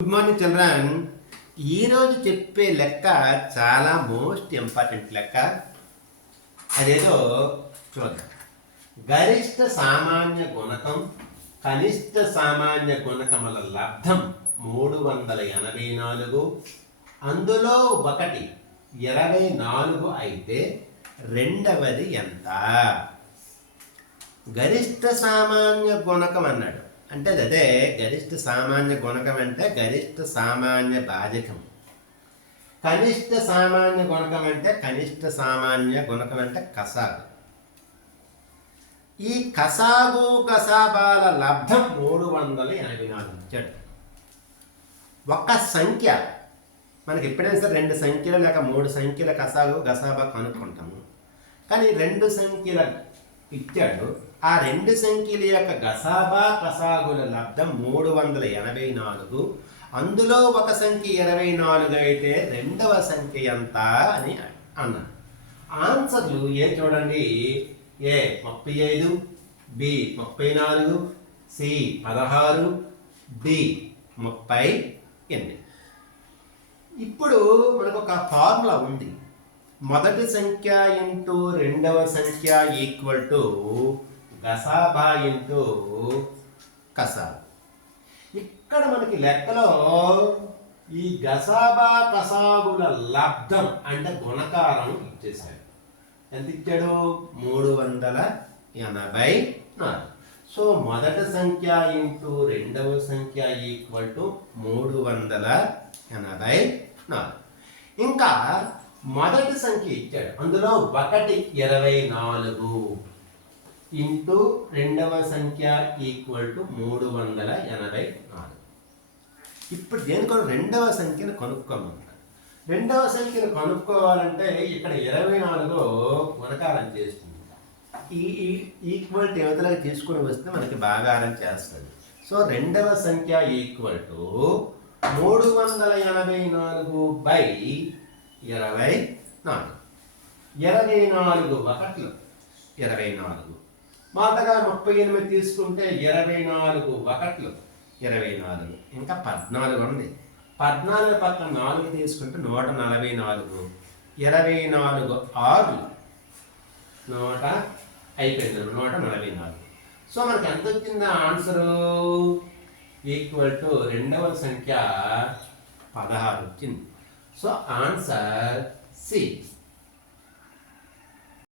Good morning children. ఈరోజు చెప్పే లెక్క చాలా మోస్ట్ ఇంపార్టెంట్ లెక్క. అదేదో చూద్దాం. గరిష్ట సామాన్య గుణకం కనిష్ట సామాన్య గుణకముల లబ్ధం 384. అందులో ఒకటి 24 అయితే రెండవది ఎంత? గరిష్ట సామాన్య గుణకం అన్నాడు అంటే అదే గరిష్ట సామాన్య గుణకం అంటే గరిష్ట సామాన్య భాజకం. కనిష్ట సామాన్య గుణకం అంటే కనిష్ట సామాన్య గుణకం అంటే కసాగు. ఈ కసాగు కసాబాల లబ్ధం 384 ఇచ్చాడు. ఒక సంఖ్య మనకి ఎప్పుడైనా సరే 2 సంఖ్యలు లేక 3 సంఖ్యల కసాగు గసాబా కనుక్కుంటాము. కానీ 2 సంఖ్యల ఇచ్చాడు. ఆ 2 సంఖ్యల యొక్క గసాబా కసాగుల లబ్ధం 384. అందులో ఒక సంఖ్య 24 అయితే రెండవ సంఖ్య ఎంత అని అన్నాడు. ఆన్సర్లు ఏ చూడండి. ఏ 35, బి 34, సి 16, డి 38. ఇప్పుడు మనకు ఒక ఫార్ములా ఉంది. మొదటి సంఖ్య ఇంటూ రెండవ సంఖ్య ఈక్వల్ టు గసాబా ఇంటూ కసాబా. ఇక్కడ మనకి లెక్కలో ఈ గసాబా కసాబుల లబ్ధం అంటే గుణకారం ఇచ్చేసాడు. ఎంత ఇచ్చాడు? 384. సో మొదటి సంఖ్య ఇంటూ రెండవ సంఖ్య ఈక్వల్ టు 384. ఇంకా మొదటి సంఖ్య ఇచ్చాడు. అందులో ఒకటి 24 ఇంటూ రెండవ సంఖ్య ఈక్వల్ టు 384. ఇప్పుడు దేనికో రెండవ సంఖ్యను కనుక్కోమంటారు. రెండవ సంఖ్యను కనుక్కోవాలంటే ఇక్కడ 24 గుణకారం చేస్తుంది. ఈ ఈక్వల్ టు యువతలకు తీసుకుని వస్తే మనకి భాగారం చేస్తుంది. సో రెండవ సంఖ్య ఈక్వల్ టు 384/24. 24 ఒకట్లు 24. మాటగా 38 తీసుకుంటే 24 ఒకట్లు 24. ఇంకా 14 ఉంది. 14 పక్కన 4 తీసుకుంటే 144. 24 6 100 అయిపోయింది. 144. సో మనకి ఎంత వచ్చిందా ఆన్సరు? ఈక్వల్ టు రెండవ సంఖ్య 16 వచ్చింది. So answer C.